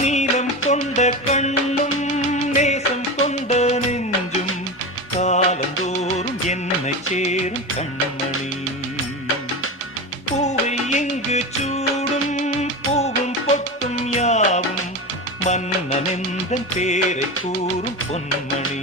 நீலம் கொண்ட கண்ணும் நேசம் கொண்ட நெஞ்சும் காலந்தோறும் என்னை சேரும் கண்மணி. பூவை இங்கு சூடும் பூவும் பொட்டும் யாவும் மன்னனெந்தன் பேரை கூறும் பொன்மணி.